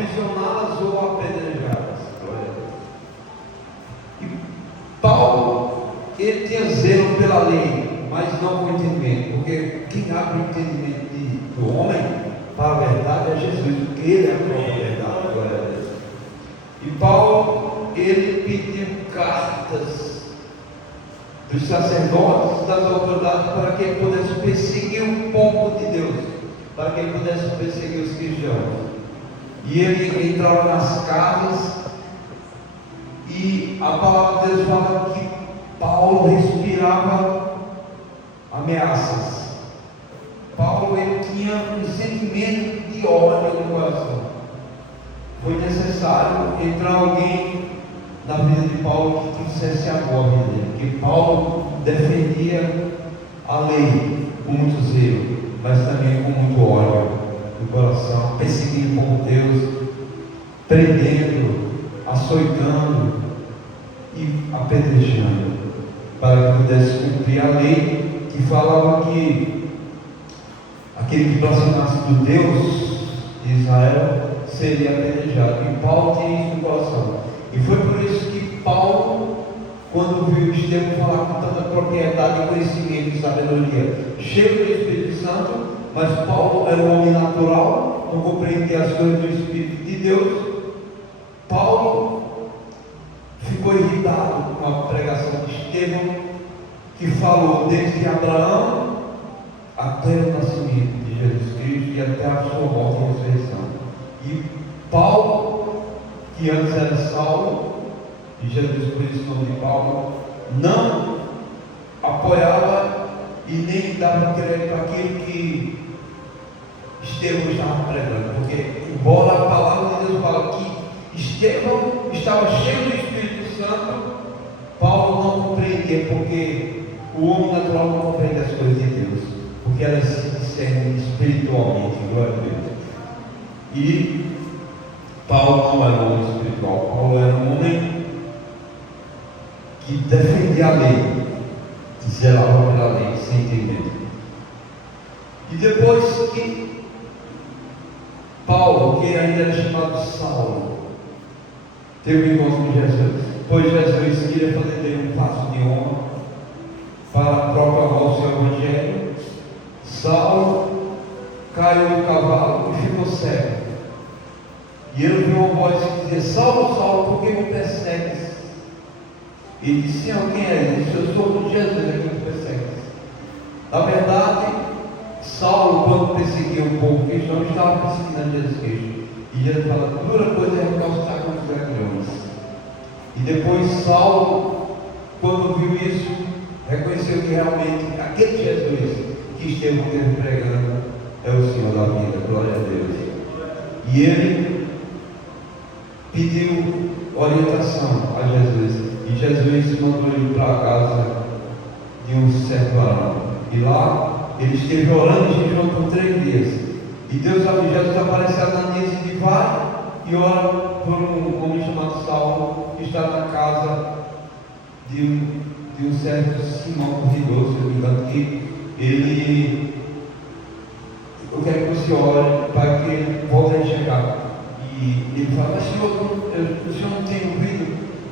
aprisionadas ou apedrejadas. Glória a Deus. E Paulo, ele tinha zelo pela lei, mas não com entendimento, porque quem abre o entendimento do homem para a verdade é Jesus, porque ele é a própria verdade. Glória a Deus. E Paulo, ele pediu cartas dos sacerdotes, das autoridades, para que ele pudesse perseguir o povo de Deus, para que ele pudesse perseguir os cristãos. E ele entrava nas casas, e a palavra de Deus fala que Paulo respirava ameaças. Paulo, ele tinha um sentimento de ódio no coração. Foi necessário entrar alguém na vida de Paulo que quisesse a morte dele, porque Paulo defendia a lei com muito zelo, mas também com muito ódio no coração, perseguindo o povo de Deus, prendendo, açoitando e apedrejando, para que pudesse cumprir a lei que falava que aquele que blasfemasse do Deus de Israel seria apedrejado. E Paulo tinha isso no coração. E foi por isso que Paulo, quando viu Estevão falar com tanta propriedade, conhecimento e sabedoria, cheio do Espírito Santo, mas Paulo era um homem natural, não compreendia as coisas do Espírito de Deus, Paulo ficou irritado com a pregação de Estevão, que falou desde Abraão até o nascimento de Jesus Cristo e até a sua morte e ressurreição. E Paulo, que antes era Saulo, e Jesus por isso o nome de Paulo, não apoiava e nem dava crédito àquilo que Estevão estava pregando, porque embora a palavra de Deus fala que Estevão estava cheio do Espírito Santo, Paulo não compreendia, porque o homem natural não compreende as coisas de Deus, porque elas se discernem espiritualmente. Glória a Deus. E Paulo não era um homem espiritual, Paulo era um homem que defendia a lei, que zelava pela lei, sem entender. E depois que Paulo, que ainda era chamado Saulo, teve um encontro com Jesus, pois Jesus queria fazer dele um vaso de honra para proclamar o seu evangelho, Saulo caiu do cavalo e ficou cego. E ele ouviu uma voz que dizia: Saulo, Saulo, por que me persegues? E ele disse: Senhor, quem é? Ele disse: Eu sou o Jesus a quem me persegues. Na verdade, Saulo, quando perseguia o povo cristão, estava perseguindo Jesus Cristo. E Jesus fala: a dura coisa é recostar com os dragões. E depois Saulo, quando viu isso, reconheceu que realmente aquele Jesus que Estevão esteve pregando é o Senhor da vida. Glória a Deus. E ele pediu orientação a Jesus, e Jesus mandou ele para a casa de um certo varão, e lá ele esteve orando e jejuando por 3 dias, e Deus aparece a Ananias e diz: vai e ora por um homem chamado Saulo, que está na casa de um certo Simão Corredor, se eu não me engano, que ele, eu quero que você ore para que ele volte a enxergar. E ele fala: mas Senhor, o Senhor não tem ouvido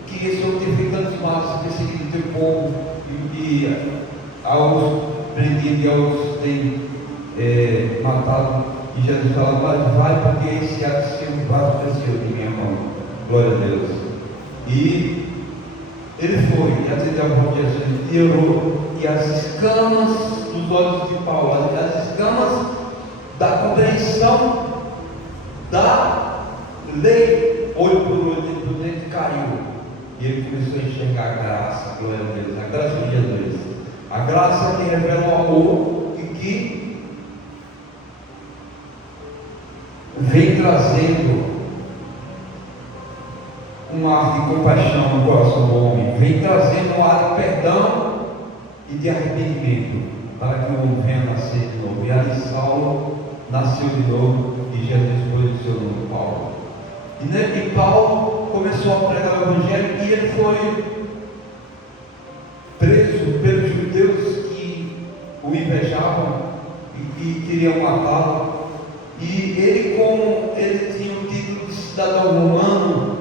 que esse Senhor tem feito tantos males, perseguido o teu povo, e aos prendido e aos tem matado? E Jesus fala: mas vai, porque esse há de ser um vaso precioso de minha mão. Glória a Deus. E ele foi e atendeu a voz de Jesus e orou, e as escamas dos olhos de Paulo, as escamas da compreensão da lei, olho por olho, dentro por dentro, caiu. E ele começou a enxergar a graça. Glória a Deus. A graça de Jesus, a graça que revela o amor e que vem trazendo um ar de compaixão no coração do homem, vem trazendo um ar de perdão e de arrependimento, para que o homem venha nascer de novo. E ali Saulo nasceu de novo, e Jesus posicionou Paulo. E Paulo começou a pregar o evangelho, e ele foi preso pelos judeus que o invejavam e que queriam matá-lo. E ele, como ele tinha o título de cidadão romano,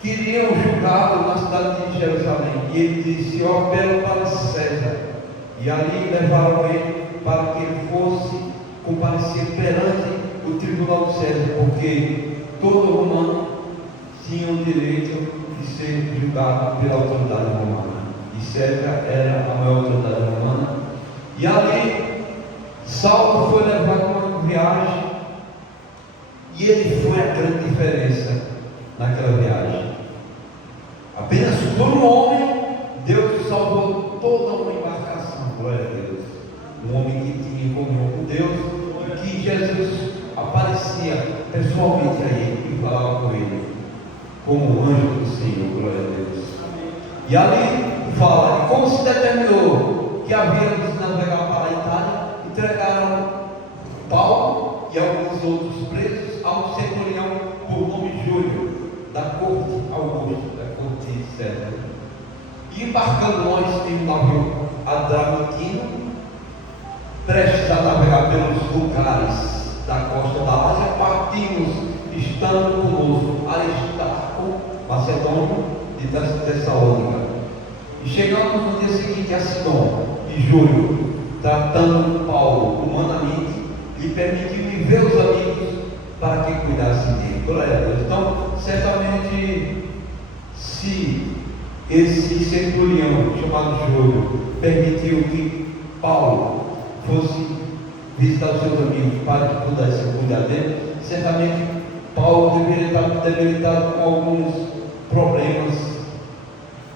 queriam julgá-lo na cidade de Jerusalém. E ele disse: eu apelo para César. E ali levaram ele para que ele fosse comparecer perante o tribunal de César, porque todo romano tinha o direito de ser julgado pela autoridade romana. E César era a maior autoridade romana. E ali Saulo foi levado a uma viagem, e ele foi a grande diferença naquela viagem. Apenas por um homem, Deus salvou toda uma embarcação. Glória a Deus. Um homem que tinha comunhão com Deus, e que Jesus aparecia pessoalmente a ele e falava com ele como anjo do Senhor. Glória a Deus. E ali fala: e como se determinou que havíamos de navegar para a Itália, entregaram Paulo e alguns outros presos a um centurião por nome Júlio, da corte Augusta, da corte de César. E embarcando nós em um navio Adramitino, prestes a navegar pelos lugares da costa da Ásia, partimos, estando conosco Aristarco, Macedônio de Tessalônica. E chegamos no dia seguinte a Sidon, e Júlio, tratando Paulo humanamente, lhe permitiu ir ver os amigos para que cuidassem dele. Glória a Deus. Então, certamente, se esse centurião chamado Júlio permitiu que Paulo fosse visitar os seus amigos para que pudesse cuidar dele, certamente Paulo deveria estar debilitado com alguns problemas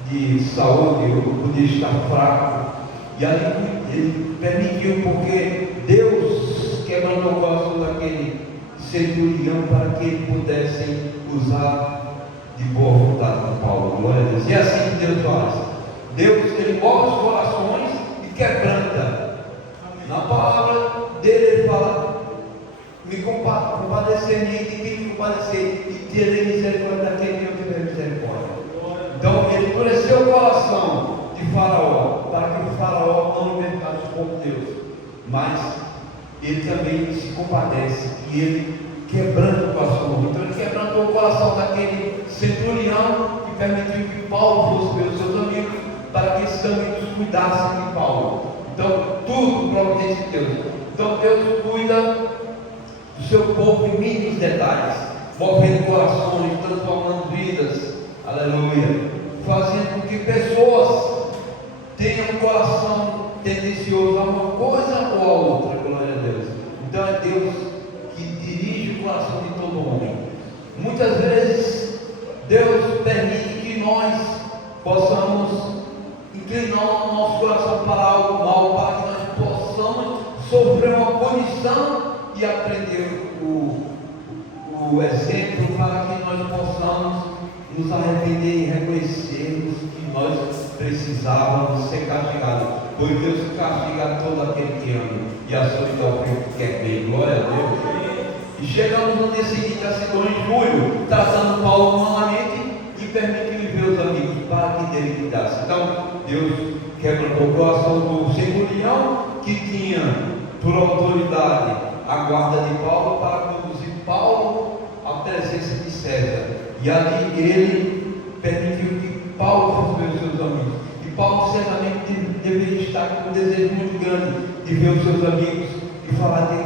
de saúde, ou podia estar fraco. E ali ele permitiu, porque Deus quebrantou o coração daquele centurião para que ele pudesse usar de boa vontade com Paulo. Glória a Deus. E é assim que Deus faz. Deus, ele move os corações e quebranta. Na palavra dele ele fala: me compadecer-me de quem me compadecer, e terei misericórdia daquele que eu tiver misericórdia. Então ele endureceu o coração de Faraó, para que o Faraó não libertasse o povo de Deus, mas ele também se compadece e ele quebranta o coração. Então ele quebrantou o coração daquele centurião que permitiu que Paulo fosse ver os seus amigos, para que esses amigos cuidassem de Paulo. Então tudo providência de Deus. Então Deus cuida do seu povo em mínimos detalhes, movendo corações, transformando vidas, aleluia, fazendo com que pessoas tenham um coração tendencioso a uma coisa ou a outra. Glória a Deus. Então é Deus que dirige o coração de todo homem. Muitas vezes Deus permite que nós possamos inclinar o nosso coração para algo mal, para que nós possamos sofrer uma punição e aprender o exemplo, para que nós possamos nos arrepender e reconhecermos que nós precisávamos ser castigados, pois Deus castiga todo aquele que ama, e a solidão que quer bem. Glória a Deus. E chegamos no dia seguinte a Sidon, em julho, tratando Paulo humanamente, e permitiu ver os amigos para que dele cuidasse. Então Deus quebrantou o coração do centurião, que tinha por autoridade a guarda de Paulo, para conduzir Paulo à presença de César. E ali ele permitiu que Paulo fosse ver os seus amigos. E Paulo certamente deveria estar com um desejo muito grande de ver os seus amigos e falar de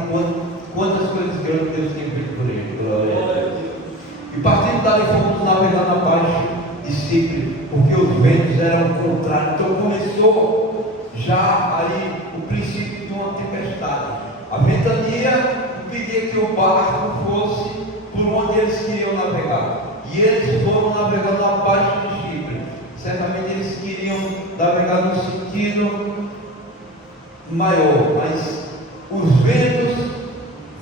quantas coisas grandes Deus tem feito por ele. Glória a Deus. E partindo dali fomos navegando abaixo de Chipre, porque os ventos eram contrários. Então começou já ali o princípio de uma tempestade. A ventania impedia que o barco fosse por onde eles queriam navegar. E eles foram navegando abaixo de Chipre. Certamente eles queriam navegar no sentido maior, mas os ventos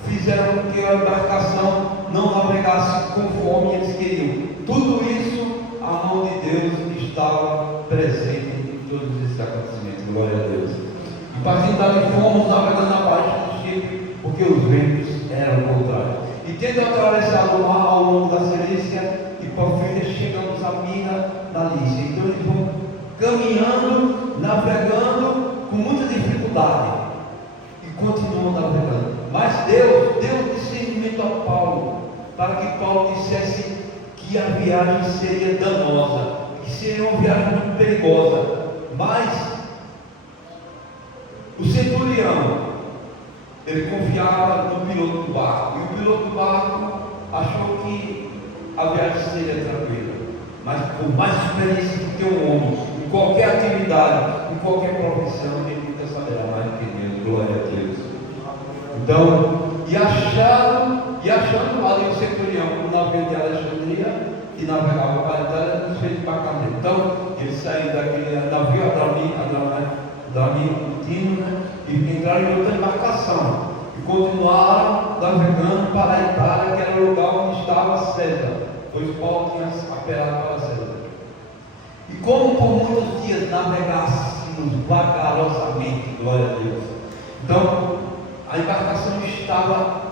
fizeram com que a embarcação não navegasse conforme eles queriam. Tudo isso, a mão de Deus estava presente em todos esses acontecimentos. Glória a Deus. E partindo dali fomos navegando abaixo de Chipre, porque os ventos eram contrários. E tendo atravessado o mar ao longo da Cilícia e Panfilha, chegamos a Mina da Lícia. Então eles vão caminhando, navegando com muita dificuldade e continuam navegando. Mas Deus deu discernimento a Paulo para que que a viagem seria danosa, que seria uma viagem muito perigosa. Mas o centurião, ele confiava no piloto do barco, e o piloto do barco achou que a viagem seria tranquila. Mas por mais experiência que tem um homem, em qualquer atividade, em qualquer profissão, ele nunca saberá mais do que Deus. Glória a Deus. Então, achando ali o centurião, o navio de Alexandria, que navegava para a Itália, nos fez embarcamento. Então, eles saíram daquele navio Adramantino, né? E entraram em outra embarcação e continuaram navegando para a Itália, que era o lugar onde estava César, pois Paulo tinha apelado para César. E como por muitos dias navegássemos vagarosamente, glória a Deus, então a embarcação estava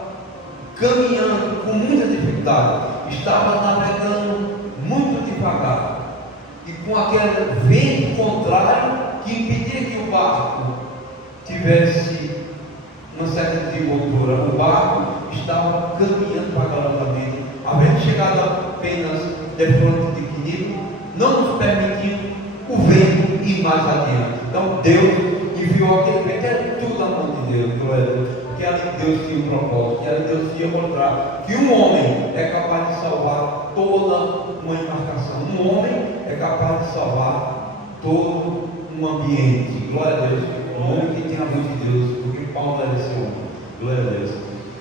caminhando com muita dificuldade, estava navegando muito devagar, e com aquele vento contrário que impedia que o barco tivesse uma certa desenvoltura. O barco estava caminhando vagarosamente, havendo chegado apenas de fronte de equilíbrio, não nos permitindo o vento ir mais adiante. Então Deus enviou aquele vento, era tudo na mão de Deus, porque ali Deus tinha um propósito, que ali Deus tinha mostrar que um homem é capaz de salvar toda uma embarcação, um homem é capaz de salvar todo um ambiente. Glória a Deus, um homem que tem a mão de Deus, porque Paulo era esse homem. Glória a Deus.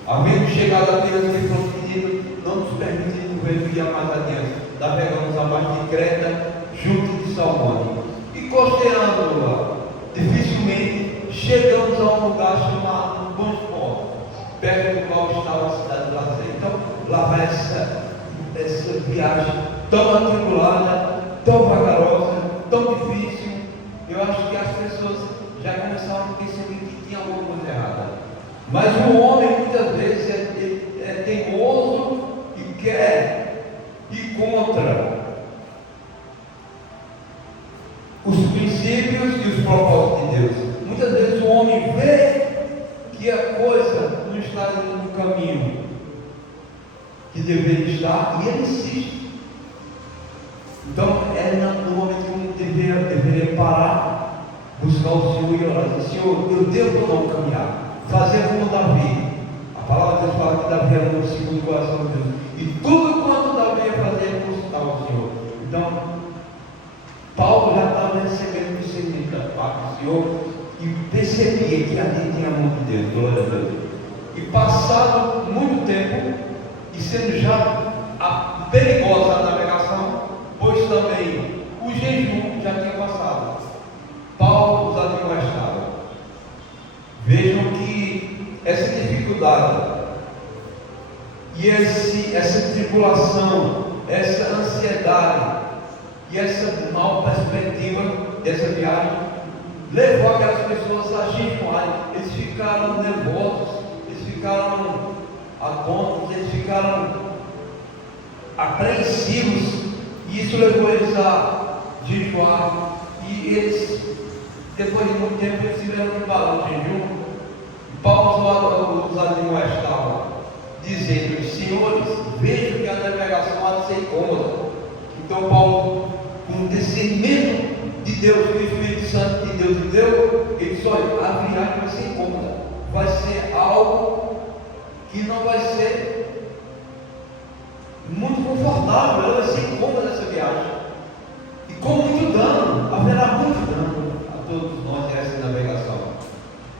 Havendo chegado apenas de fronte de Deus, não nos permitindo ver ir mais adiante, navegamos abaixo de Creta, junto de Salmone, e costeando-a, dificilmente chegamos a um lugar chamado Bons Portos, perto do qual estava a cidade de Lazeia. Então, lá vai essa viagem tão atribulada, tão vagarosa, tão difícil. Eu acho que as pessoas já começaram a perceber que tinha alguma coisa errada. Mas o homem muitas vezes é teimoso e quer ir contra os princípios e os propósitos de Deus. Muitas vezes o homem vê que a coisa não está indo no caminho que deveria estar e ele insiste. Então é no momento que o homem deveria parar, buscar o Senhor e orar. Dizer: Senhor, eu devo ou não caminhar? Fazer como Davi. A palavra de Deus fala que Davi era o segundo coração de Deus, e tudo quanto Davi ia fazer, ele consultava o Senhor. Então Paulo já estava recebendo o discernimento da parte do Senhor e percebia que ali tinha a mão de Deus. Glória a Deus. E passado muito tempo, e sendo já perigosa a navegação, pois também o jejum já tinha passado, Paulo os admoestava. Vejam que essa dificuldade e essa tribulação, essa ansiedade e essa mal perspectiva dessa viagem levou aquelas pessoas a jejuarem. Eles ficaram nervosos, eles ficaram atônitos, eles ficaram apreensivos, e isso levou eles a jejuar. E eles, depois de muito tempo, eles tiveram que parar o jejum. Paulo os admoestava, dizendo: senhores, vejo que a navegação há de ser incômoda. Então Paulo, com o discernimento de Deus, que o Espírito Santo de Deus lhe deu, ele disse: olha, a viagem vai ser incômoda, vai ser algo que não vai ser muito confortável, ela vai ser incômoda essa viagem, e com muito dano, haverá muito dano a todos nós nessa navegação,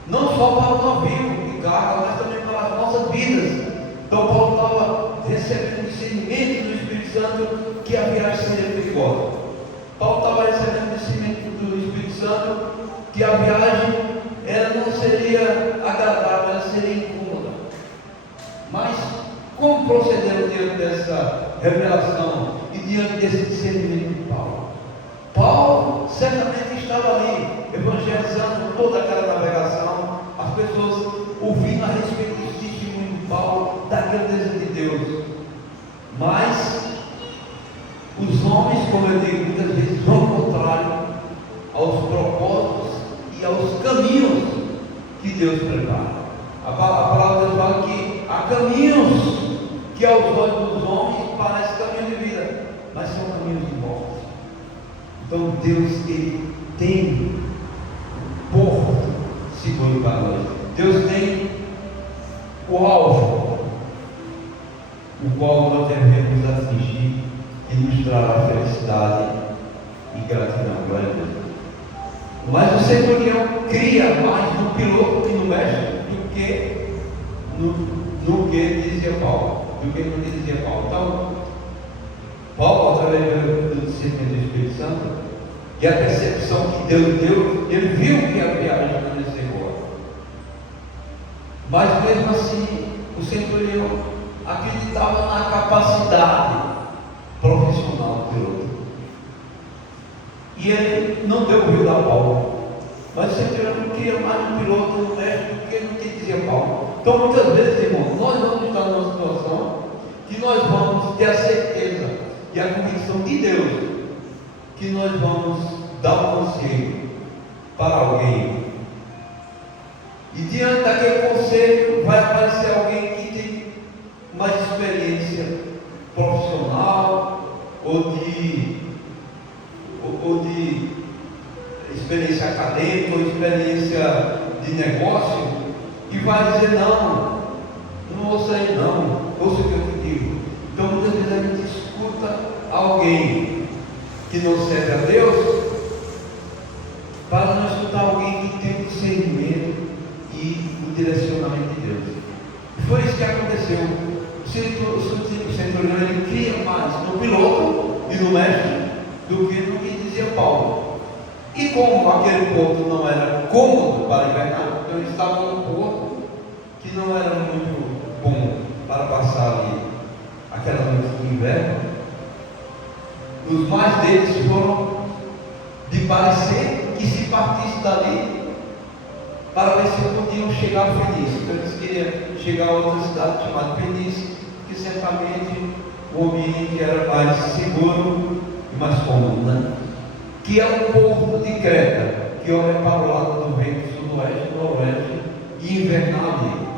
não só para o navio e carga, mas também para as nossas vidas. Então Paulo estava recebendo o discernimento do Espírito Santo que a viagem seria perigosa. Paulo estava recebendo o discernimento do Espírito Santo que a viagem ela não seria agradável, ela seria incômoda. Mas como proceder diante dessa revelação e diante desse discernimento de Paulo? Paulo certamente estava ali evangelizando toda aquela navegação, as pessoas ouvindo a respeito do testemunho de Paulo, da grandeza de Deus. Mas os homens, como eu digo, muitas vezes vão contrário aos propósitos e aos caminhos que Deus prepara. A palavra de Deus fala que há caminhos que aos olhos dos homens parece caminho de vida, mas são caminhos de morte. Então Deus, Ele tem porto seguro para nós. Deus tem o alvo, o qual nós devemos atingir e nos trará felicidade e gratidão. Glória a Deus. Mas o centurião cria mais no piloto e no mestre do que no que dizia Paulo. Então, Paulo, através do discernimento do Espírito Santo e a percepção que Deus deu, ele viu que a viagem não ia ser boa. Mas mesmo assim, o centurião acreditava na capacidade profissional do piloto. E ele não deu ouvido a Paulo. Mas o centurião não queria mais um piloto no mestre do que no que dizia Paulo. Então, muitas vezes, irmãos, nós vamos estar numa situação que nós vamos ter a certeza e a convicção de Deus que nós vamos dar um conselho para alguém. E diante daquele conselho vai aparecer alguém que tem mais experiência profissional ou de experiência acadêmica ou experiência de negócio, e vai dizer: não vou sair não, ouça o que eu te digo. Então muitas vezes a gente escuta alguém que não serve a Deus para não escutar alguém que tem o discernimento e o direcionamento de Deus. E foi isso que aconteceu. O centurião, ele cria mais no piloto e no mestre do que no que dizia Paulo. E como aquele porto não era cômodo para invernar, então eles estavam num porto que não era muito bom para passar ali aquela noite de inverno. Os mais deles foram de parecer que se partisse dali para ver se podiam chegar a Fenícia. Então eles queriam chegar a outra cidade chamada Fenícia, que certamente o ambiente era mais seguro e mais cômodo, né? Que é o porto de Creta, que olha para o lado do vento sudoeste, noroeste, e invernar ali.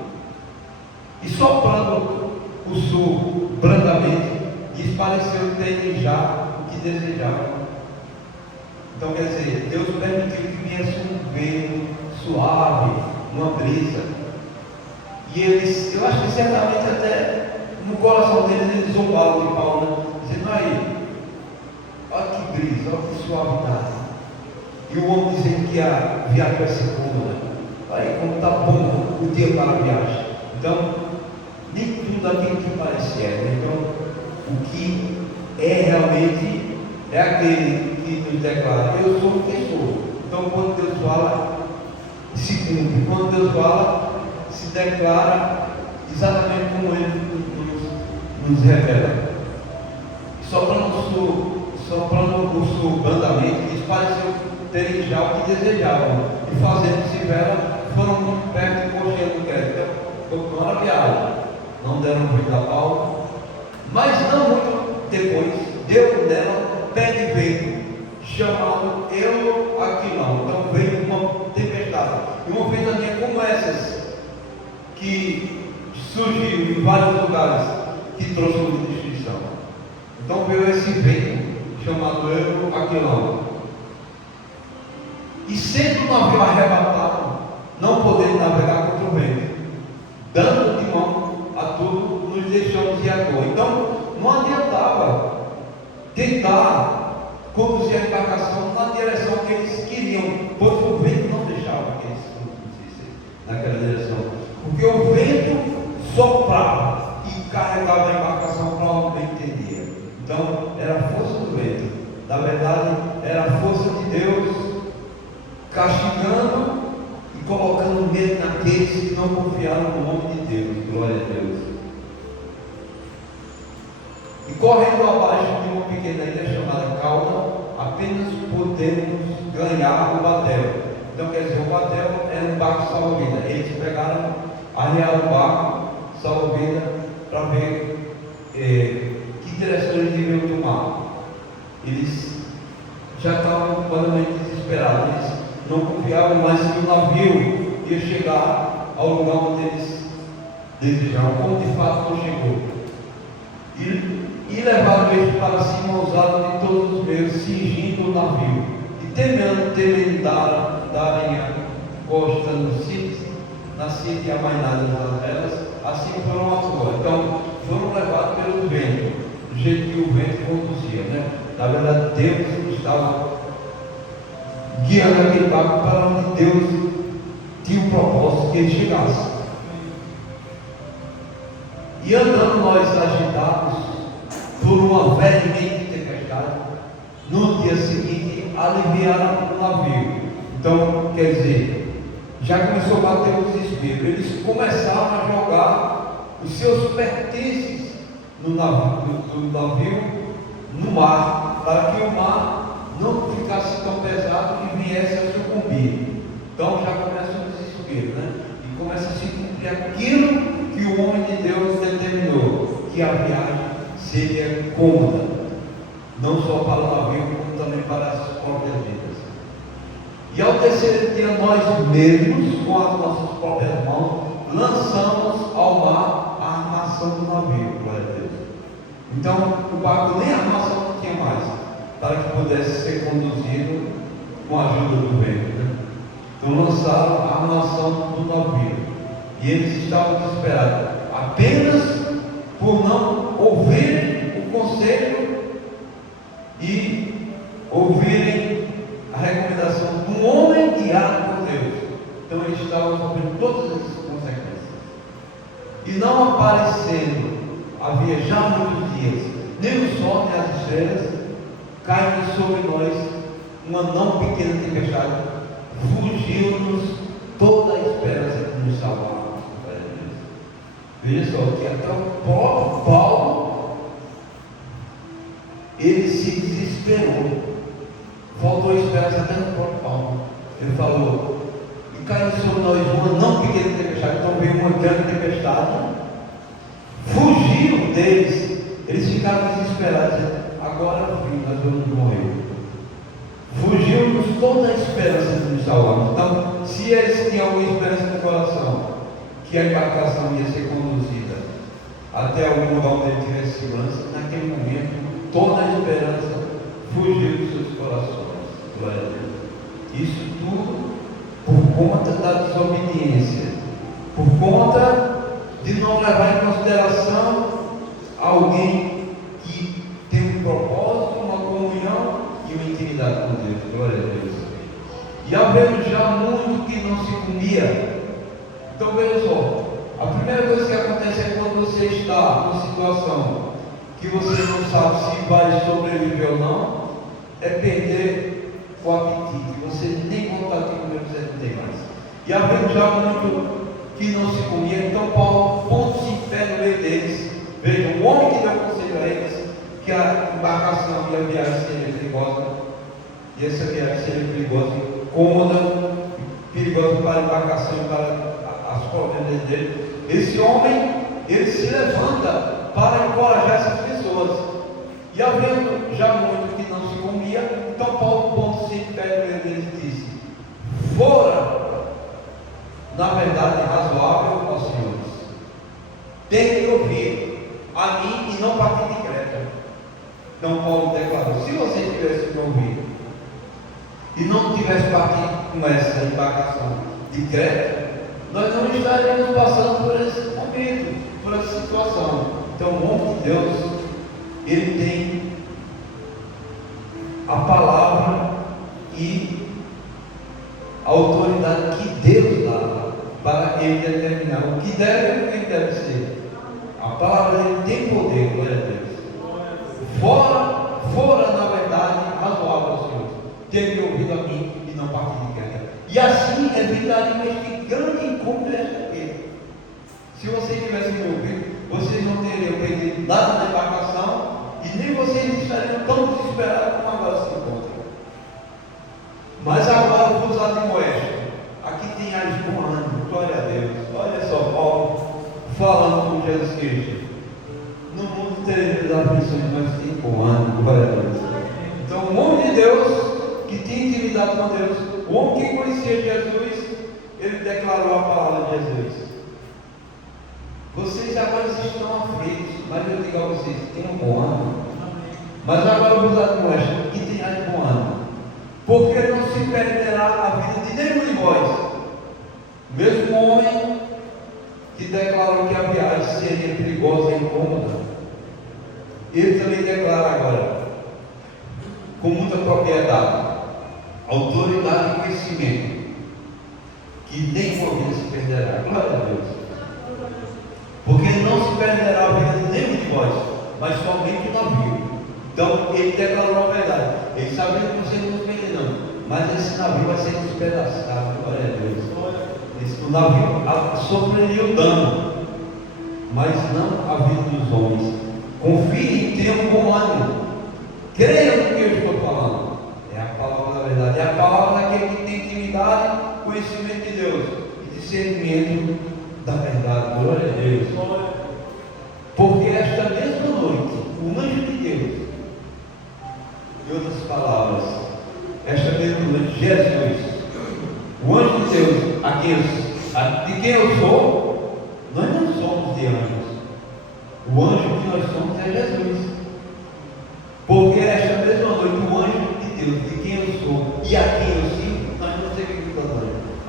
E soprando o sul brandamente, lhes pareceu terem já o que desejavam. Então, quer dizer, Deus permitiu que viesse um vento suave, uma brisa. E eles, eu acho que certamente até no coração deles, eles zombaram de Paulo, né? Dizendo: aí, olha que brisa, olha que suavidade. E o homem dizendo que a viagem vai ser cômoda. Aí, como está bom o dia para a viagem. Então, nem tudo aquilo que parece é. Então, o que é realmente é aquele que nos declara: eu sou o que sou. Então, quando Deus fala, se cumpre. Quando Deus fala, se declara exatamente como Ele nos revela. Soprando o sul brandamente, eles pareciam terem já o que desejavam, e fazendo-se vela, foram muito perto e cocheando Creta. Continuaram a viagem, não deram ouvido a Paulo, mas não muito depois, deu nela pé de vento, chamado Aquilão. Então veio uma tempestade, e uma ventania como essas, que surgiu em vários lugares, que trouxe muita destruição. Então veio esse vento, chamado Aquilão. E sendo o navio arrebatado, não podendo navegar contra o vento, dando de mão a tudo, nos deixamos ir à toa. Então não adiantava tentar conduzir a embarcação na direção que eles queriam, pois o vento não deixava que eles conduzissem naquela direção, porque o vento soprava e carregava a embarcação para onde ele entendia. Então era a força do vento, na verdade era a força de Deus castigando e colocando medo naqueles que não confiaram no nome de Deus. Glória a Deus. E correndo abaixo de uma pequena ilha chamada Cauda, apenas podemos ganhar o batel. Então, quer dizer, o batel era um barco salva-vida. Eles pegaram, arriaram o barco salva-vida para ver que direção eles deviam tomar. Eles já estavam completamente desesperados. Eles não confiavam mais que o navio ia chegar ao lugar onde eles desejavam, como de fato não chegou. para cima usaram de todos os meios, cingindo o navio, e temendo darem a costa na sítio e amainadas das velas, assim foram à toa. Então, foram levados pelo vento, do jeito que o vento conduzia, né? Na verdade, Deus estava guiando aquele barco para onde Deus tinha o propósito que ele chegasse. E andando nós agitados por uma veemente tempestade, no dia seguinte aliviaram o navio. Então, quer dizer, já começou a bater o desespero. Eles começaram a jogar os seus pertences do navio no mar, para que o mar não ficasse tão pesado e viesse a sucumbir. Então já começa o desespero, né? E começa a se cumprir aquilo que o homem de Deus determinou, que a viagem seria cômoda, não só para o navio, como também para as próprias vidas. E ao terceiro dia, nós mesmos, com as nossas próprias mãos, lançamos ao mar a armação do navio, glória a Deus. Então, o barco nem armação não tinha mais, para que pudesse ser conduzido com a ajuda do vento, né? Então, lançaram a armação do navio, e eles estavam desesperados, apenas por não ouvirem o conselho e ouvirem a recomendação de um homem guiado por Deus. Então eles estavam sofrendo todas essas consequências. E não aparecendo, havia já muitos dias, nem o sol nem as estrelas, caiu sobre nós uma não pequena tempestade, fugiu-nos toda a esperança de nos salvar. Veja só, que até o próprio Paulo, ele se desesperou, faltou esperança até no próprio Paulo. Ele falou, e caiu sobre nós uma não pequena tempestade. Então veio uma grande tempestade, fugiram deles, eles ficaram desesperados, agora fim, nós vamos morrer. Fugiu-nos toda a esperança de nos salvarmos. Então, se eles tinham alguma esperança no coração, que a embarcação ia ser conduzida até algum lugar onde ele tivesse segurança, naquele momento toda a esperança fugiu dos seus corações. Glória a Deus. Isso tudo por conta da desobediência, por conta de não levar em consideração alguém que tem um propósito, uma comunhão e uma intimidade com Deus. Glória a Deus. E havendo já muito que não se comia. Então veja só, a primeira coisa que acontece é quando você está numa situação que você não sabe se vai sobreviver ou não, é perder o apetite, você nem vontade de comer você não tem mais. E havendo já muito que não se comia, então Paulo pondo-se em pé no meio deles, veja, o homem que deu conselho a eles, que a embarcação e a viagem seria perigosa, e essa viagem seria perigosa, cômoda, perigosa para a embarcação e para as próprias dele. Esse homem, ele se levanta para encorajar essas pessoas. E havendo já muito que não se comia, então Paulo pondo-se em pé no meio deles disse: fora, na verdade, razoável aos senhores, tem que ouvir a mim e não partir de Creta. Então Paulo declarou: se você tivesse me ouvido e não tivesse partido com essa embarcação de Creta, nós não estaríamos passando por esse momento, por essa situação. Então o homem de Deus, ele tem a palavra e a autoridade que Deus dá para ele determinar o que deve e o que deve ser. A palavra dele tem poder, glória a Deus. Fora na verdade razoável ao Senhor, ter me ouvido a mim e não partir de guerra. E assim evitaria este grande encontro aqui. Se vocês tivessem me ouvido, vocês não teriam perdido nada na embarcação e nem vocês estariam tão desesperados como agora se encontram. Mas agora vos admoesto, aqui tem as bom ânimo, glória a Deus. Olha só Paulo falando com Jesus Cristo. No mundo teremos aflições, mas tem bom ânimo, glória a Deus. Então o homem de Deus, que tinha intimidade com Deus, o homem que conhecia Jesus, ele declarou a palavra de Jesus. Vocês agora estão aflitos, mas eu digo a vocês, tenham bom ânimo. Mas agora vos admoesto que tenhais bom ânimo, porque não se perderá a vida de nenhum de vós. O mesmo homem que declarou que a viagem seria perigosa e incômoda, ele também declara agora, com muita propriedade, autoridade e conhecimento, que nenhuma vida se perderá. Glória a Deus. Porque não se perderá a vida de nenhum de vós, mas somente o navio. Então ele declarou a verdade. Ele sabia que vocês não se perderão, mas esse navio vai ser despedaçado. Glória a Deus. O navio sofreria o dano, mas não a vida dos homens. Confiem e tenham bom ânimo. Creiam no que eu estou falando. É a palavra da verdade. É a palavra daquele que tem intimidade, conhecimento de Deus e discernimento da verdade. Glória a Deus. Porque esta mesma noite, o anjo de Deus, em outras palavras, esta mesma noite, Jesus, o anjo de Deus, de quem eu sou, nós não somos de anjos. O anjo que nós somos é Jesus. Porque esta mesma noite, o anjo de Deus, de quem eu sou e a quem eu sirvo, nós não servimos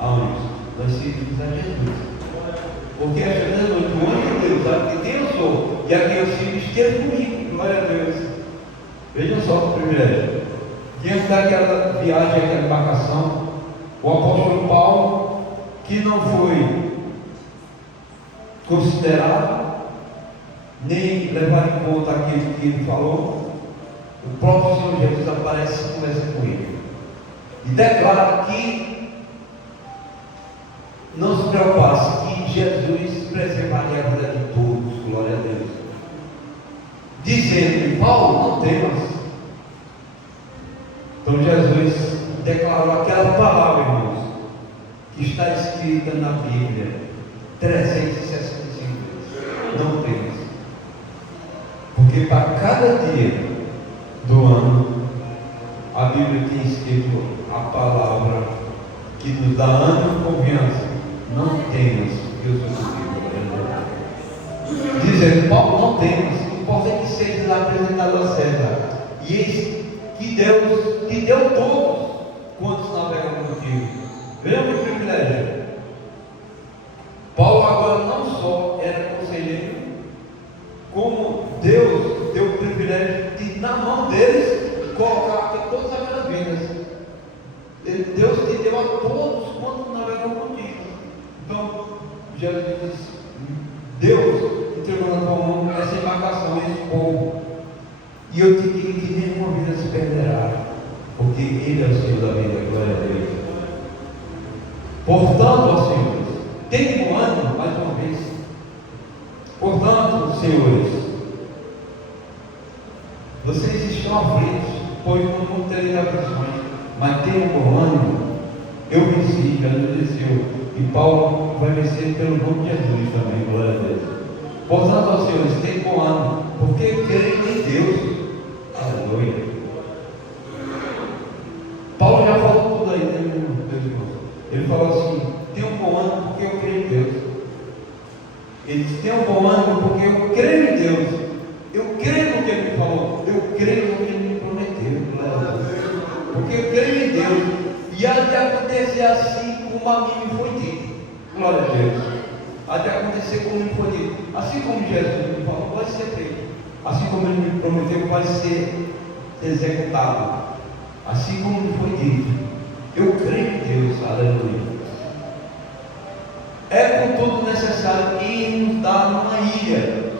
a anjos, nós servimos a Jesus. Porque esta mesma noite, o anjo de Deus, de quem eu sou e a quem eu sirvo, esteve comigo. Glória a Deus. Vejam só o privilégio. Diante daquela viagem, aquela embarcação, o apóstolo Paulo, que não foi considerado, nem levar em conta aquilo que ele falou, o próprio Senhor Jesus aparece e conversa com ele. E declara que não se preocupasse, que Jesus preservaria a vida de todos, glória a Deus. Dizendo, Paulo, não temas. Então Jesus declarou aquela palavra, irmãos, que está escrita na Bíblia 365 vezes. Não temas. Porque para cada dia do ano, a Bíblia tem escrito a palavra que nos dá ânimo e confiança. Não temas, porque eu sou contigo. Dizendo, Paulo, não temas, importa que sejas apresentado a César. E eis que Deus te deu todos quantos navegam contigo. Vejam que privilégio. Paulo agora não só era conselheiro, como Deus deu o privilégio de, na mão deles, colocar todas aquelas vidas. Deus te deu a todos quantos navegam contigo. Então, Jesus disse, Deus entregou na tua mão essa embarcação, esse povo. E eu te digo que nenhuma vida se perderá, porque Ele é o Senhor da vida, glória a Deus. Portanto, ó senhores, tenham bom ânimo, mais uma vez. Portanto, senhores, vocês estão aflitos, pois não terem aflições, mas tenham bom ânimo. Eu venci, Jesus venceu, e Paulo vai vencer pelo nome de Jesus também, glória a Deus. Portanto, ó senhores, tenham bom ânimo, porque creem em Deus. Aleluia. Paulo já falou tudo aí, né, meus irmãos? Ele falou assim: tenha um bom ânimo porque eu creio em Deus. Ele disse: tenha um bom ânimo porque eu creio em Deus. Eu creio no que ele me falou. Eu creio no que ele me prometeu. Porque eu creio em Deus. E há de acontecer assim como a mim me foi dito. Glória a Deus. Há de acontecer como me foi dito. Assim como Jesus me falou, vai ser feito. Assim como ele me prometeu, vai ser executado. Assim como me foi dito. Eu creio em Deus, aleluia. É contudo necessário irmos dar uma ilha.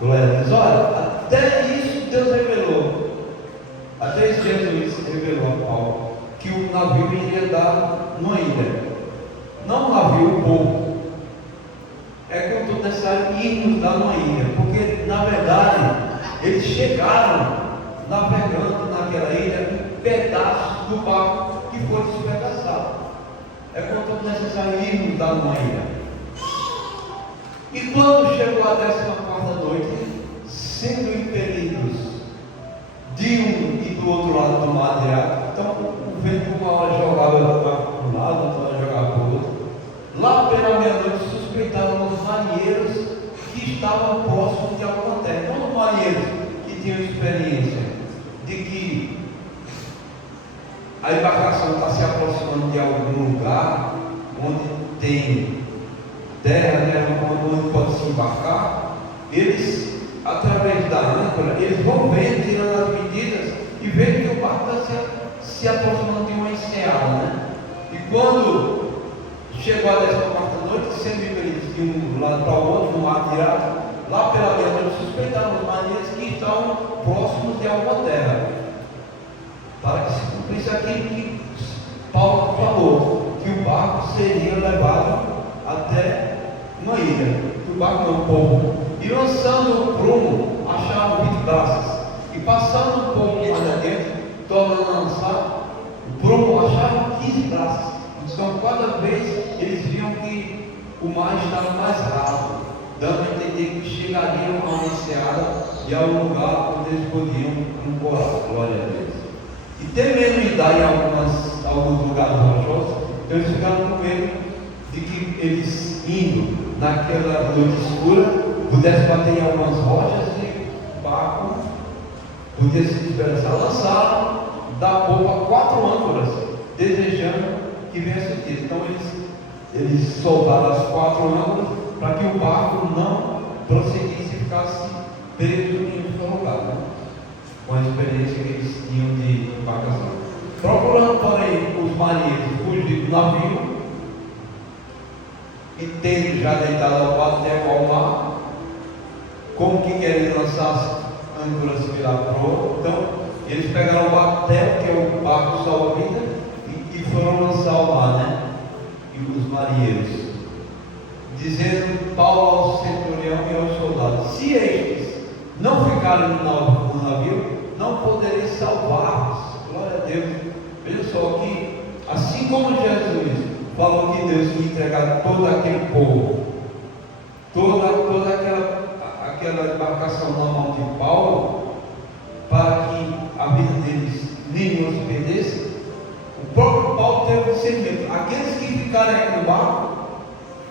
Glória a Deus. Olha, até isso Deus revelou. Até isso Jesus revelou a Paulo, que o navio iria dar uma ilha. Não um navio, um povo. É contudo necessário irmos dar uma ilha, porque na verdade eles chegaram navegando naquela ilha em pedaços do barco que foi despedaçado. É contudo necessário irmos dar uma ilha. E quando chegou a 14ª noite, sendo impelidos de um e do outro lado do mar Adriático, então o vento uma hora jogava para um lado, outra hora jogava para o outro. Lá pela meia-noite suspeitavam os marinheiros que estavam próximos de alguma terra. Quando os marinheiros que tinham experiência de que a embarcação está se aproximando de algum lugar onde tem terra, né, onde pode se embarcar, eles, através da âncora, eles vão vendo, tirando as medidas, e veem que o barco está se aproximando de uma enseada, né? E quando chegou a 14ª noite, sendo que eles de um lado para o outro, no mar tirado, lá pela meia-noite suspeitaram os marinheiros que estavam próximos de alguma terra, para que se cumprisse aquilo que Paulo falou, que o barco seria levado até uma ilha, que o barco não, o povo, e lançando o prumo, acharam 20 braças, e passando um pouco mais adiante, tornando a lançar, o prumo acharam 15 braças. Então, cada vez eles viam que o mar estava mais raso, dando a entender que chegariam a uma enseada e a um lugar onde eles podiam ancorar. Glória a Deus. E temendo em dar em alguns lugares rochosos, então eles ficaram com medo de que eles, indo naquela noite escura, pudessem bater em algumas rochas e o barco podia se despedaçar. Lançaram da popa 4 âncoras, desejando que viesse o dia. Então eles soltaram as 4 âncoras para que o barco não prosseguisse e ficasse preso em um lugar, né? Com a experiência que eles tinham de embarcação. Procurando, porém, os marinheiros fugir do navio e tendo já deitado ao bateco ao mar, como que querem lançar as âncoras pela proa. Então eles pegaram o batel, que é o barco salva-vida, e foram lançar ao mar, né? E os marinheiros, dizendo Paulo ao centurião e aos soldados: se estes não ficarem no navio, não poderei salvar-os. Glória a Deus. Veja só que, assim como Jesus falou que Deus ia entregar todo aquele povo, toda aquela embarcação na mão de Paulo, para que a vida deles nenhum se perdesse, o próprio Paulo teve o discernimento: aqueles que ficarem aqui no barco,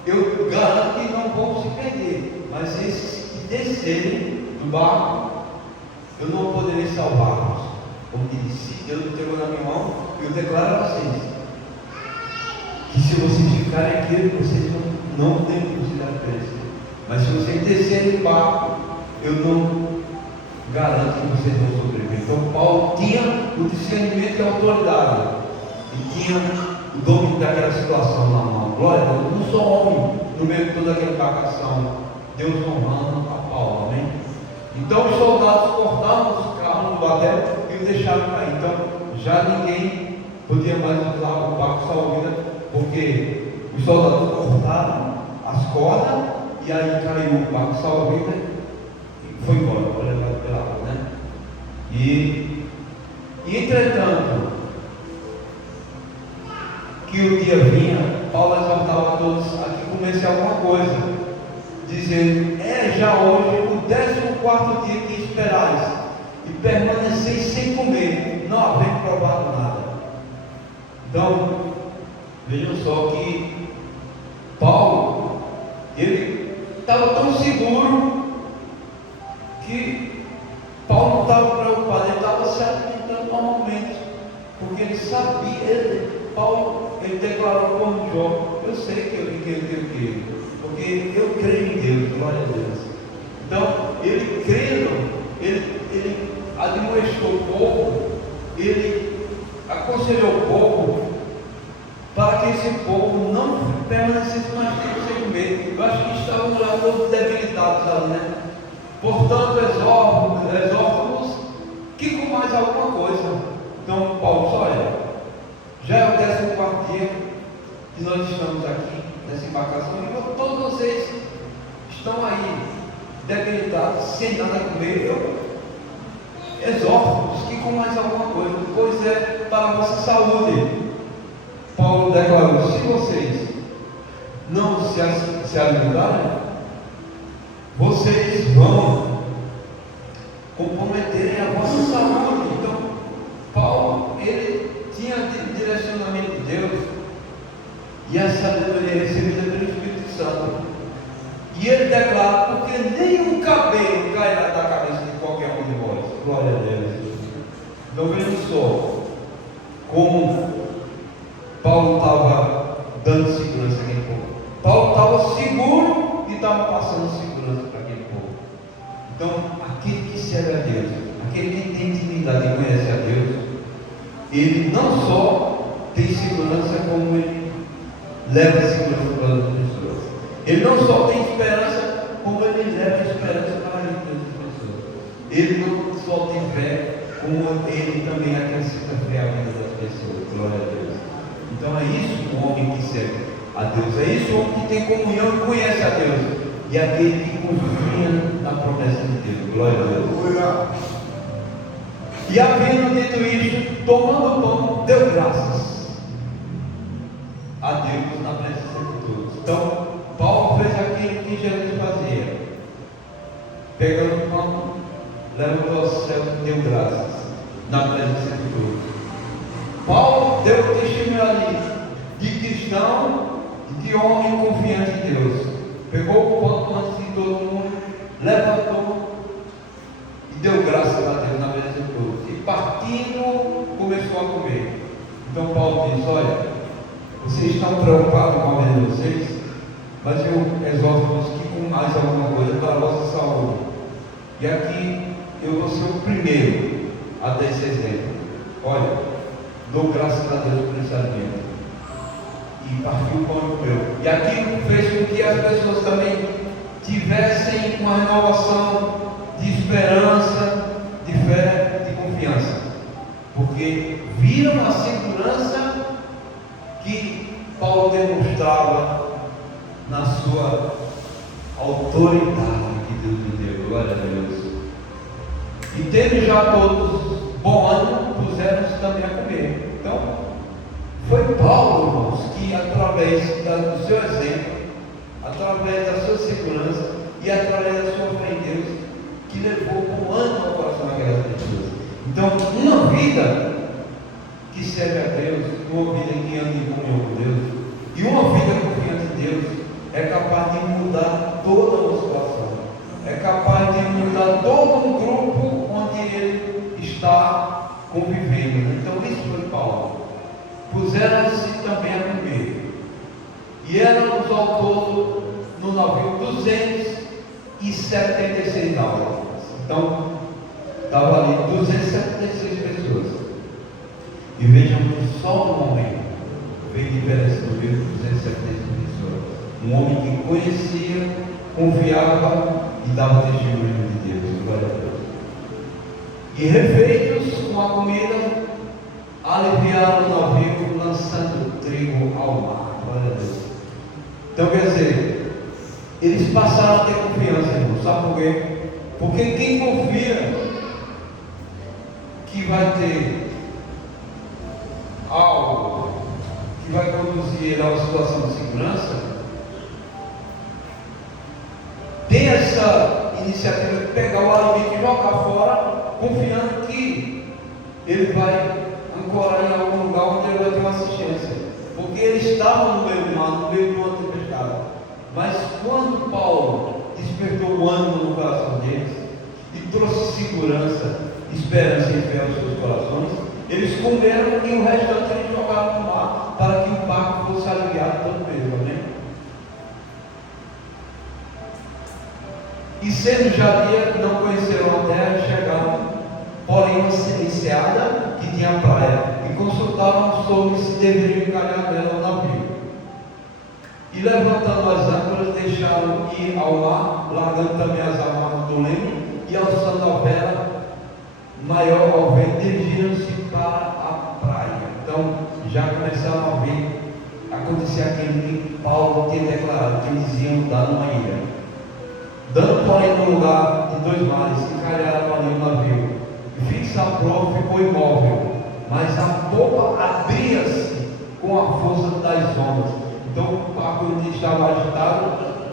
eu garanto que não vão se perder, mas esses que descerem do barco, eu não poderei salvá-los. Como que disse, Deus entregou na minha mão, eu declaro a vocês que se vocês ficarem aqui, vocês não têm possibilidade de perecer. Mas se vocês descerem do barco, eu não garanto que vocês vão sobreviver. Então Paulo tinha o discernimento e a autoridade, e tinha o domínio daquela situação na mão. Glória a Deus. Um só homem no meio de toda aquela embarcação, Deus honrando a Paulo, amém? Então os soldados cortaram os carros no batel e o deixaram cair. Então já ninguém podia mais usar o barco salva-vida, porque os soldados cortaram as cordas e aí caiu o barco salva-vida e foi embora, foi levado pela água, né? E entretanto, que o dia vinha, Paulo exortava a todos a que comece alguma coisa, dizendo: é já hoje o 14º dia que esperais, e permaneceis sem comer, não havendo provado nada. Então, vejam só que Paulo, ele estava tão seguro que Paulo não estava preocupado, ele estava se alimentando normalmente, porque ele sabia, Paulo, ele declarou como Jó: eu sei que eu porque eu creio em Deus, glória a Deus. Então, ele crendo, ele admoestou o povo, ele aconselhou o povo para que esse povo não permanecesse mais tempo sem comer. Eu acho que estavam já todos debilitados ali, né? Portanto, exorto-vos que com mais alguma coisa. Então Paulo disse: olha, já é o 14º dia que nós estamos aqui nessa embarcação, e todos vocês estão aí debilitados, sem nada a comer. Eu exorto-vos que com mais alguma coisa, pois é para a vossa saúde. Paulo declarou: se vocês não se alimentarem, vocês vão comprometerem a vossa saúde. Então Paulo, ele tinha direcionamento de Deus e a sabedoria recebida pelo Espírito Santo, e ele declara: porque nenhum cabelo cairá da cabeça de qualquer um de vós. como Paulo estava dando segurança àquele povo. Paulo estava seguro e estava passando segurança para aquele povo. Então, aquele que serve a Deus, aquele que tem intimidade e conhece a Deus, ele não só tem segurança, como ele leva segurança para as pessoas. Ele não só tem esperança, como ele leva esperança para as pessoas. Ele não só tem fé, como ele também acrescenta fé à vida das pessoas. Glória a Deus. Então é isso o homem que serve a Deus. É isso o homem que tem comunhão e conhece a Deus. E aquele que confia na promessa de Deus. Glória a Deus. E havendo dito isto, tomando o pão, deu graças a Deus na presença de todos. Então, Paulo fez aquilo que Jesus fazia. Pegando o pão, levantou aos céus e deu graças na presença de todos. Paulo deu testemunho ali de cristão e de homem confiante em Deus. Pegou o pão antes de todo mundo, levantou e deu graças a Deus na presença de todos. E partindo, começou a comer. Então Paulo diz: olha, vocês estão preocupados com a vida de vocês, mas eu exorto-vos que com mais alguma coisa para a vossa saúde. E aqui eu vou ser o primeiro a dar esse exemplo. Olha, dou graças a Deus por esse alimento. E partiu o pão e comeu. E aquilo fez com que as pessoas também tivessem uma renovação de esperança, de fé, de confiança. Porque viram a segurança que Paulo demonstrava na sua autoridade que Deus lhe deu. Glória a Deus. E tendo já todos bom ânimo, puseram-se também a comer. Então, foi Paulo, irmãos, que através do seu exemplo, através da sua segurança e através da sua fé em Deus, que levou bom ânimo ao coração daquelas pessoas. Então, uma vida que serve a Deus, uma vida que anda em comunhão com Deus, e uma vida confiante em Deus, é capaz de mudar toda uma situação, é capaz de mudar todo um grupo onde ele está convivendo. Então isso foi Paulo. Puseram-se também a comer, e éramos ao todo no navio 276 almas. Então estava ali 276 pessoas. E vejam que só um homem veio diferença do meio de 276 pessoas. Um homem que conhecia, confiava e dava testemunho de Deus. Glória a Deus. E refeitos com a comida, aliviaram o navio, lançando trigo ao mar. Glória a Deus. Então quer dizer, eles passaram a ter confiança, irmão. Sabe por quê? Porque quem confia que vai ter algo que vai conduzir ele a uma situação de segurança, tem essa iniciativa de pegar o alimento e jogar fora, confiando que ele vai ancorar em algum lugar onde ele vai ter uma assistência, porque ele estava no meio do mar, no meio de uma tempestade. Mas quando Paulo despertou o ânimo no coração deles e trouxe segurança, esperança e fé aos seus corações, eles comeram e o restante eles jogaram no mar, para que o barco fosse aliviado todo mesmo. Amém? E sendo já dia, não conheceram a terra e chegaram, porém, uma enseada que tinha praia, e consultaram sobre se deveriam encalhar nela o navio. E levantando as âncoras, deixaram ir ao mar, largando também as amarras do leme, e alçando a vela maior ao vento, dirigiram-se para a praia. Então já começaram a ver acontecer aquilo que Paulo tinha declarado, que eles iam dar numa ilha. Dando, porém, no lugar de 2 mares, encalharam ali o navio, e fixa a proa ficou imóvel, mas a popa abria-se com a força das ondas. Então o barco estava agitado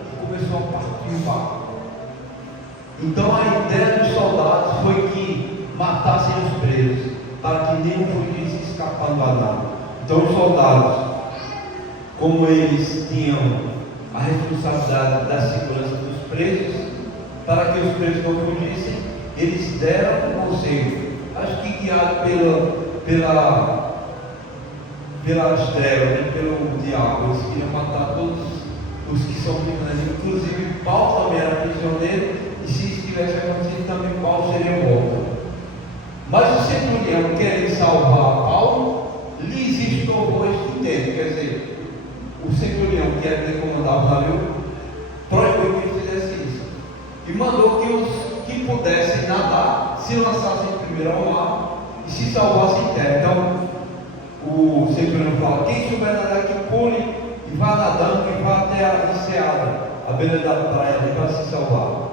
e começou a partir o barco. Então a ideia dos soldados foi que matassem os presos, para que nenhum fugisse escapando a nada. Então os soldados, como eles tinham a responsabilidade da segurança dos presos, para que os presos não fugissem, eles deram um conselho, acho que guiado pelas trevas, né, pelo diabo. Eles queriam matar todos os que são pequenos. Inclusive Paulo também era prisioneiro, e se isso tivesse acontecido também Paulo seria morto. Mas o centurião, querendo salvar Paulo, lhes estorvou este intento. Quer dizer, o centurião, que era quem comandava o navio, proibiu que ele fizesse isso, e mandou que os que pudessem nadar se lançassem primeiro ao mar e se salvassem em terra. Então o centurião fala: quem souber nadar, que pule e vá nadando e vá até a enseada, a beira da praia, para se salvar.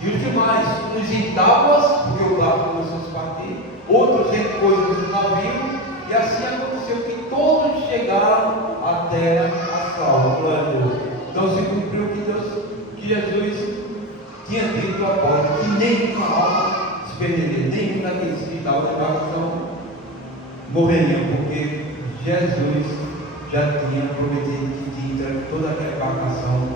E os demais, uns em tábuas, porque o barco começou a se partir, outros em coisas do navio, e assim aconteceu que todos chegaram à terra a salvo. Glória a Deus. Então se cumpriu que Jesus tinha dito após, que nenhuma alma se perderia, nenhum daqueles que estavam na embarcação morreriam, porque Jesus já tinha prometido que tinha entregue toda aquela embarcação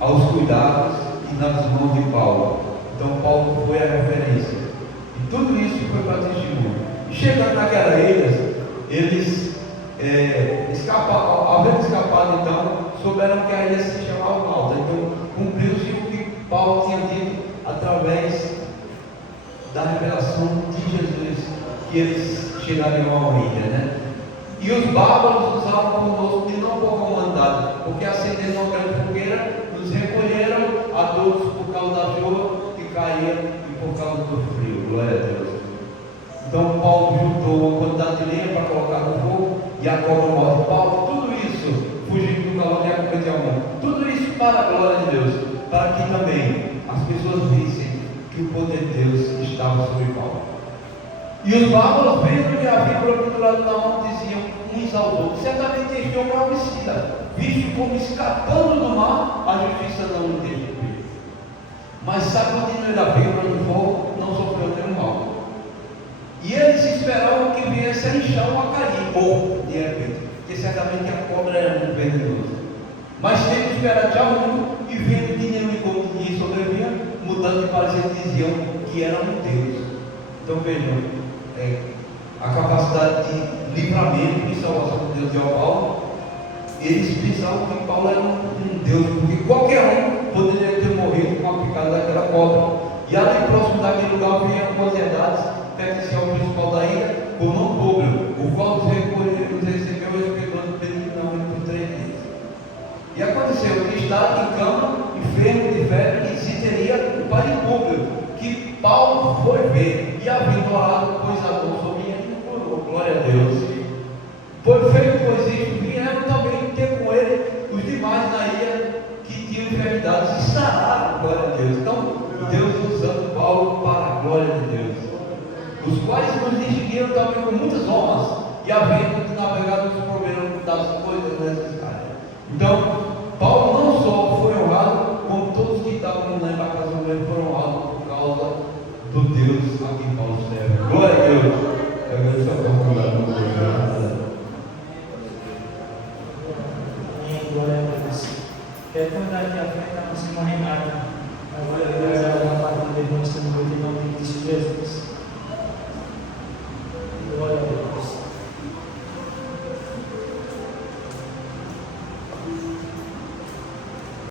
aos cuidados e nas mãos de Paulo. Então Paulo foi a referência, e tudo isso foi para testemunho. E chegando naquela ilha, eles havendo escapado, então souberam que a ilha se chamava Malta. Então cumpriu-se o que Paulo tinha dito através da revelação de Jesus, que eles chegariam a uma ilha, né? E os bárbaros usavam conosco de não boa vontade, porque acendendo uma grande fogueira, nos recolheram a todos por causa da chuva que caía e por causa do frio. Glória a Deus. Então Paulo juntou uma quantidade de lenha para colocar no fogo, e a cobra morre. Paulo, tudo isso, fugindo do calor e acometeu ao mundo. Tudo isso para a glória de Deus, para que também as pessoas vissem que o poder de Deus estava sobre Paulo. E os bárbaros, vendo que havia procurado na mão, diziam uns aos outros: certamente este homem é homicida, visto como escapando do mar, a justiça não o tem cumprido. Mas sacudindo ele a vírgula no fogo, não sofreu nenhum mal. E eles esperavam que viesse a enxão a cair, ou de repente, porque certamente a cobra era muito venenosa. Mas tendo esperado já muito, e vendo que nenhum encontro lhe sobrevia, mudando de parecer, diziam que era um Deus. Então vejam, a capacidade de livramento e salvação de Deus de Paulo. Eles pensavam que Paulo era um Deus, porque qualquer um poderia ter morrido com a picada daquela cobra. E ali próximo daquele lugar vinha algumas herdades, pertencia ao principal da ilha, o irmão Públio, o qual os recebeu esperando benignamente por 3 dias. E aconteceu que estava em cama, enfermo de febre, e se teria o pai de Públio, que Paulo foi ver, e havendo orado, pôs a mão sobre ele e curou. Glória a Deus. Foi feito, pois isto, vieram também ter com ele os demais na ilha que tinham enfermidades e sararam. Glória a Deus. Então Deus usando Paulo para a glória de Deus, os quais nos distinguiram também com muitas honras, e havendo navegado nos proveram das coisas necessárias. Então